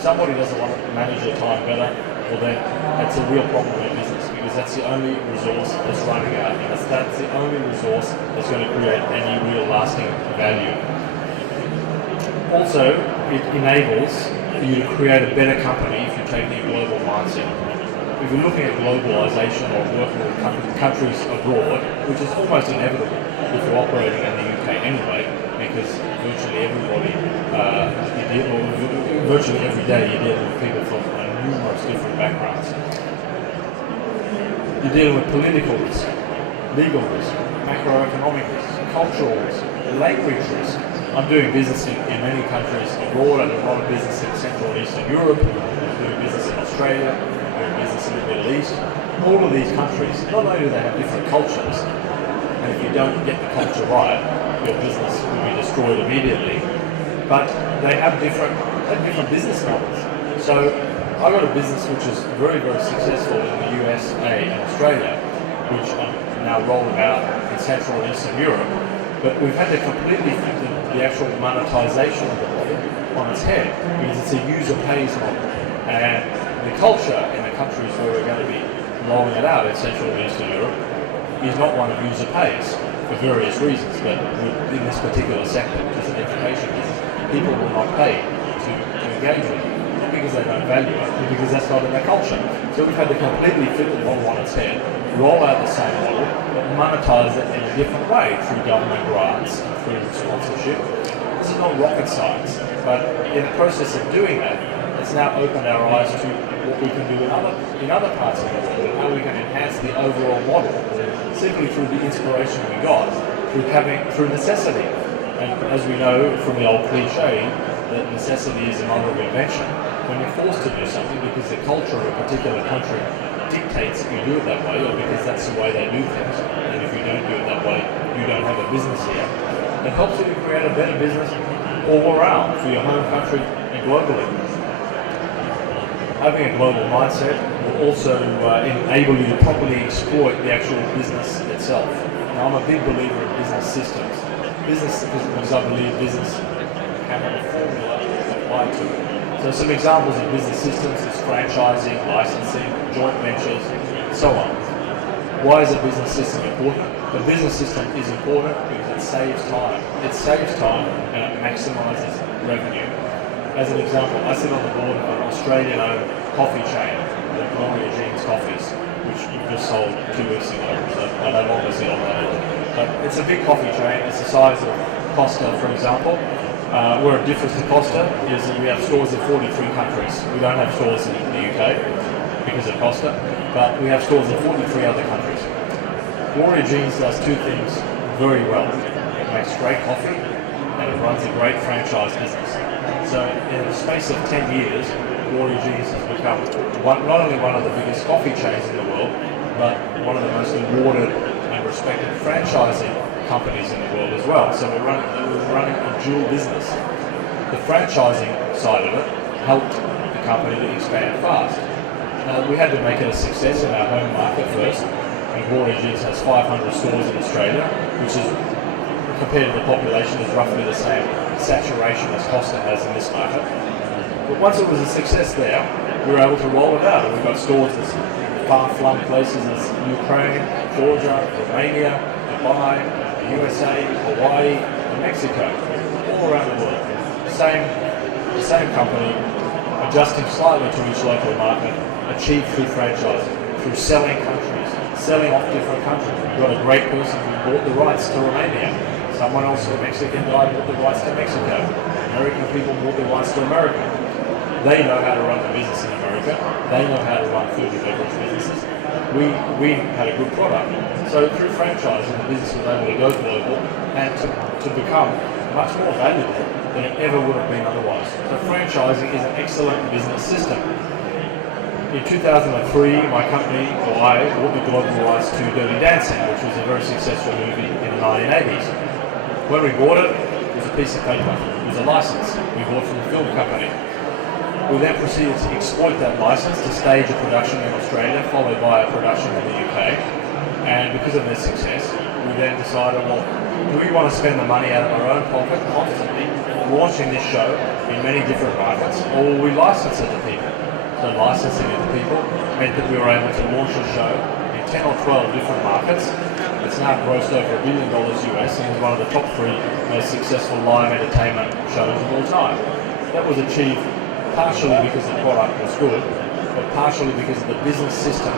somebody doesn't want to manage their time better, well then that's a real problem in business, because that's the only resource that's running out, and that's the only resource that's going to create any real lasting value. Also, it enables you to create a better company if you're taking a global mindset. If you're looking at globalization or working with countries abroad, which is almost inevitable if you're operating in the UK anyway, because virtually everybody, virtually every day you're dealing with people from numerous different backgrounds. You're dealing with political risk, legal risk, macroeconomic risk, cultural risk, language risk. I'm doing business in many countries abroad. I do a lot of business in Central and Eastern Europe. I'm doing business in Australia. I'm doing business in the Middle East. All of these countries, not only do they have different cultures, and if you don't get the culture right, your business will be destroyed immediately, but they have different business models. So I got a business which is very, very successful in the USA and Australia, which I'm now rolling out in Central and Eastern Europe. But we've had to completely flip the actual monetization of the model on its head, because it's a user pays model. And the culture in the countries where we're going to be rolling it out in Central and Eastern Europe is not one of user pays for various reasons, but in this particular sector, which is an education business, people will not pay to engage with it. Not because they don't value it, but because that's not in their culture. So we've had to completely flip the model on its head, roll out the same model, but monetize it in a different way through government grants and through sponsorship. This is not rocket science, but in the process of doing that, it's now opened our eyes to what we can do in other parts of the world, and how we can enhance the overall model simply through the inspiration we got through necessity. And as we know from the old cliche, that necessity is the mother of invention. When you're forced to do something because the culture of a particular country dictates that you do it that way, or because that's the way they do things, and if you don't do it that way, you don't have a business here, it helps you to create a better business all around for your home country and globally. Having a global mindset will also enable you to properly exploit the actual business itself. Now, I'm a big believer in business systems. Business, because I believe business can have a formula applied to it. So some examples of business systems is franchising, licensing, joint ventures, and so on. Why is a business system important? A business system is important because it saves time. It saves time and it maximizes revenue. As an example, I sit on the board of an Australian-owned coffee chain, the Gloria Jean's Coffees, which we just sold 2 weeks ago, so I no longer sit on that board. But it's a big coffee chain. It's the size of Costa, for example. Where it differs to Costa is that we have stores in 43 countries. We don't have stores in the UK because of Costa, but we have stores in 43 other countries. Gloria Jean's does 2 things very well. It makes great coffee and it runs a great franchise business. So in the space of 10 years, Gloria Jean's has become not only one of the biggest coffee chains in the world, but one of the most awarded and respected franchising companies in the world as well. So we're running a dual business. The franchising side of it helped the company to expand fast. We had to make it a success in our home market first, and Gloria Jean's has 500 stores in Australia, which is, compared to the population, is roughly the same saturation as Costa has in this market. But once it was a success there, we were able to roll it out, and we've got stores in far-flung places as Ukraine, Georgia, Romania, Dubai, the USA, Hawaii, and Mexico, all around the world. The same company, adjusting slightly to each local market, achieved through franchising, through selling countries, selling off different countries. We've got a great person who bought the rights to Romania. Someone else, a Mexican guy, bought the rights to Mexico. American people bought the rights to America. They know how to run the business in America. They know how to run food and beverage businesses. We had a good product. So through franchising, the business was able to go global and to become much more valuable than it ever would have been otherwise. So franchising is an excellent business system. In 2003, my company, or I, bought the global rights to Dirty Dancing, which was a very successful movie in the 1980s. When we bought it, it was a piece of paper. It was a license we bought from the film company. We then proceeded to exploit that license to stage a production in Australia, followed by a production in the UK. And because of their success, we then decided, well, do we want to spend the money out of our own pocket constantly, launching this show in many different markets, or will we license it to people? So licensing it to people meant that we were able to launch a show in 10 or 12 different markets. It's now grossed over $1 billion US and is one of the top 3 most successful live entertainment shows of all time. That was achieved partially because the product was good, but partially because of the business system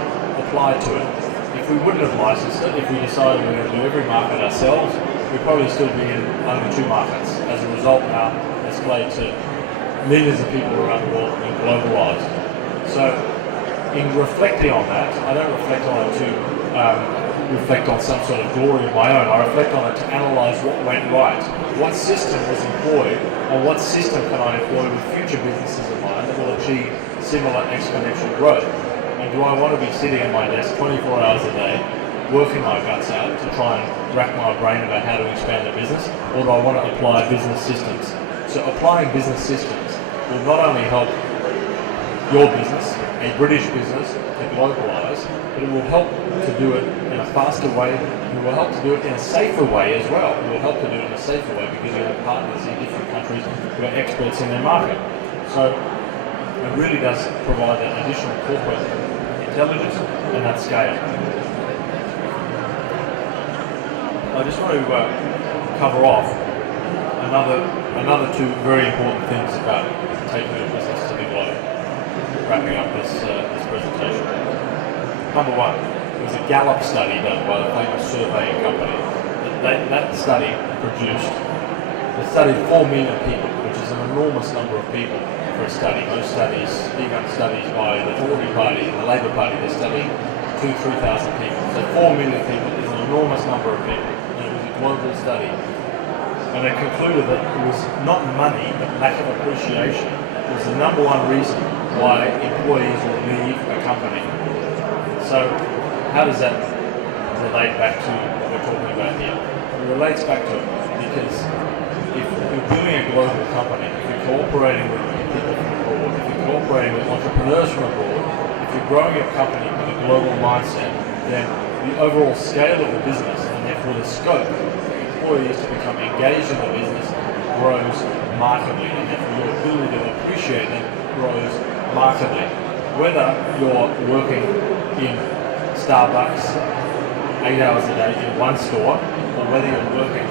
applied to it. If we wouldn't have licensed it, if we decided we were going to do every market ourselves, we'd probably still be in only 2 markets. As a result now, it's played to millions of people around the world and globalized. So in reflecting on that, I don't reflect on it to reflect on some sort of glory of my own. I reflect on it to analyze what went right. What system was employed, and what system can I employ with future businesses of mine that will achieve similar exponential growth? And do I want to be sitting at my desk 24 hours a day, working my guts out to try and rack my brain about how to expand the business, or do I want to apply business systems? So applying business systems will not only help your business, a British business, to globalize, but it will help to do it in a faster way, and it will help to do it in a safer way as well. It will help to do it in a safer way because you have partners in different countries who are experts in their market. So it really does provide that additional corporate intelligence and that scale. I just want to cover off another 2 very important things about taking your business to the globe. Wrapping up this presentation. Number 1, there was a Gallup study done by the famous surveying company. That study studied 4 million people, which is an enormous number of people for a study. Most studies, even studies by the Tory party and the Labour party, they study 2,000-3,000 people. So 4 million people is an enormous number of people, and it was a global study. And they concluded that it was not money, but lack of appreciation was the number 1 reason why employees will leave a company. So how does that relate back to what we're talking about here? It relates back to it because if you're building a global company, if you're cooperating with people from abroad, if you're cooperating with entrepreneurs from abroad, if you're growing your company with a global mindset, then the overall scale of the business and therefore the scope for employees to become engaged in the business grows markedly, and therefore your ability to appreciate them grows markedly. Whether you're working in Starbucks 8 hours a day in one store, or whether you're working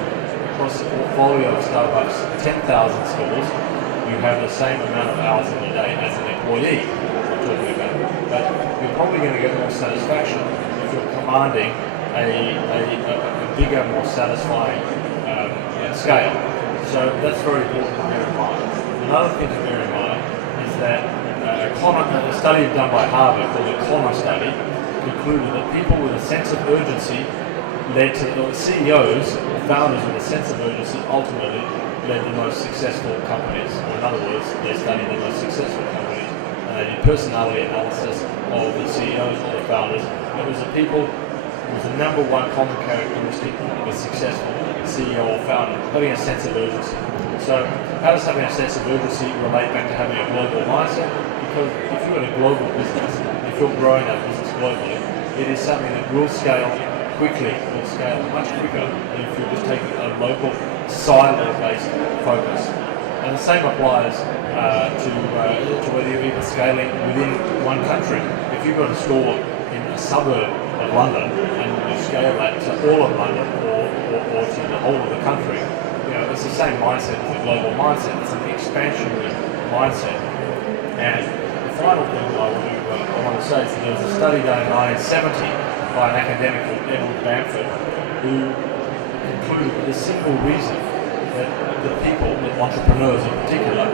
across the portfolio of Starbucks 10,000 stores, you have the same amount of hours in the day as an employee we're talking about. But you're probably going to get more satisfaction if you're commanding a bigger, more satisfying scale. So that's very important to bear in mind. Another thing to bear in mind is that a study done by Harvard called the Connor study concluded that people with a sense of urgency led to CEOs, founders with a sense of urgency ultimately led the most successful companies. Or in other words, they studied the most successful companies and they did personality analysis of the CEOs or the founders. It was the people, it was the number 1 common characteristic of a successful CEO or founder, having a sense of urgency. So how does having a sense of urgency relate back to having a global mindset? Because if you're in a global business, if you're growing that business globally, it is something that will scale quickly, will scale much quicker than if you're just taking a local silo-based focus. And the same applies to whether you're even scaling within one country. If you've got a store in a suburb of London and you scale that to all of London or to the whole of the country, it's the same mindset as a global mindset. It's an expansionary mindset. And the final thing I want to say is that there was a study done in 1970 by an academic called Edward Bamford who concluded that the simple reason that the people, the entrepreneurs in particular,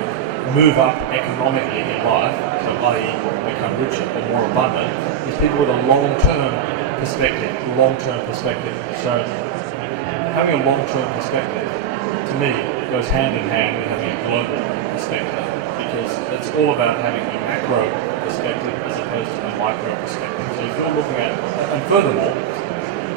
move up economically in life, so i.e. become richer or more abundant, is people with a long-term perspective. So having a long-term perspective, to me, goes hand in hand with having a global perspective, because it's all about having a macro perspective as opposed to a micro perspective. So if you're looking at, and furthermore,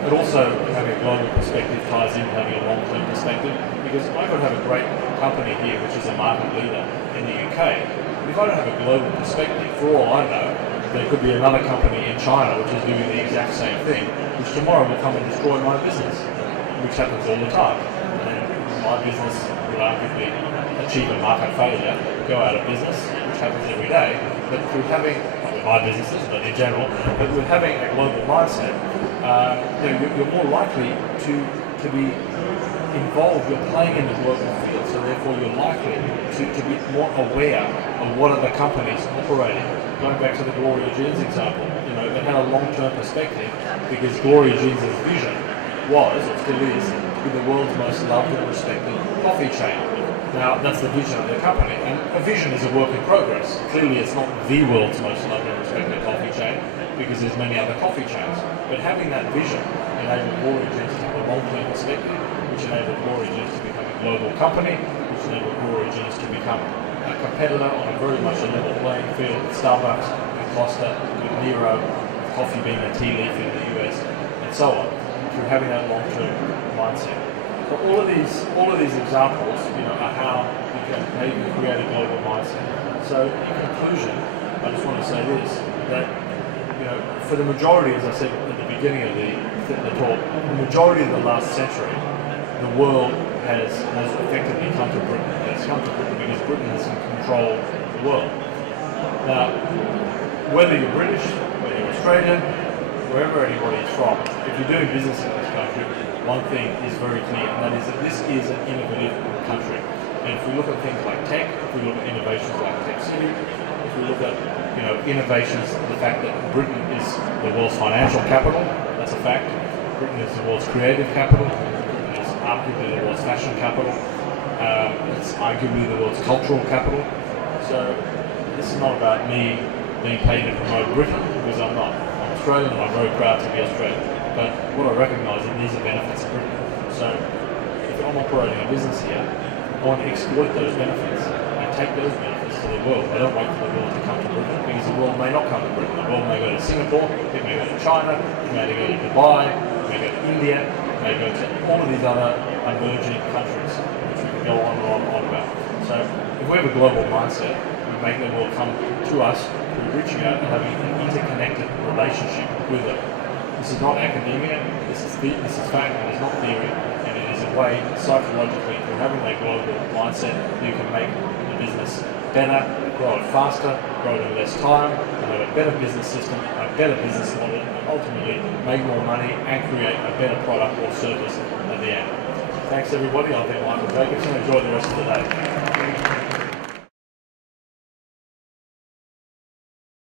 it also having a global perspective ties in having a long-term perspective, because I could have a great company here which is a market leader in the UK. If I don't have a global perspective, for all I know, there could be another company in China which is doing the exact same thing, which tomorrow will come and destroy my business, which happens all the time. And my business would arguably achieve a market failure, go out of business, which happens every day. But through having, not with my businesses, but in general, but with having a global mindset, you're more likely to be involved. You're playing in the global field, so therefore you're likely to be more aware of what other companies operating. Going back to the Gloria Jeans example, it had a long-term perspective because Gloria Jeans' vision was, or still is, to be the world's most loved and respected coffee chain. Now, that's the vision of their company, and a vision is a work in progress. Clearly, it's not the world's most loved and respected coffee chain because there's many other coffee chains. But having that vision enabled Gloria Jeans to have a long-term perspective, which enabled Gloria Jeans to become a global company, which enabled Gloria Jeans to become a competitor on a very much a level playing field with Starbucks, with Costa, with Nero, with Coffee Bean and Tea Leaf in the US, and so on, through having that long-term mindset. So all of these examples, are how you can maybe create a global mindset. So in conclusion, I just want to say this, that for the majority, as I said at the beginning of the talk, the majority of the last century, the world has effectively come to Britain. It's come to Britain because Britain has controlled the world. Now, whether you're British, whether you're Australian, wherever anybody is from, if you're doing business in this country, one thing is very clear, and that is that this is an innovative country. And if we look at things like tech, if we look at innovations like Tech City, if we look at innovations, the fact that Britain is the world's financial capital, that's a fact. Britain is the world's creative capital. It's arguably the world's fashion capital. It's arguably the world's cultural capital. So this is not about me being paid to promote Britain, because I'm not. I'm Australian and I'm very proud to be Australian. But what I recognise is these are benefits of Britain. So if I'm operating a business here, I want to exploit those benefits and take those benefits to the world. I don't wait for the world to come to Britain, because the world may not come to Britain. The world may go to Singapore, it may go to China, it may go to Dubai, it may go to India, it may go to all of these other emerging countries, which we can go on and on and on about. So if we have a global mindset, we make the world come to us through reaching out and having an interconnected relationship with it. This is not academia, this is fact, and it's not theory, and it is a way psychologically through having a global mindset you can make the business better, grow it faster, grow it in less time, and have a better business system, a better business model, and ultimately make more money and create a better product or service at the end. Thanks everybody, I've been Michael Jacobsen, enjoy the rest of the day.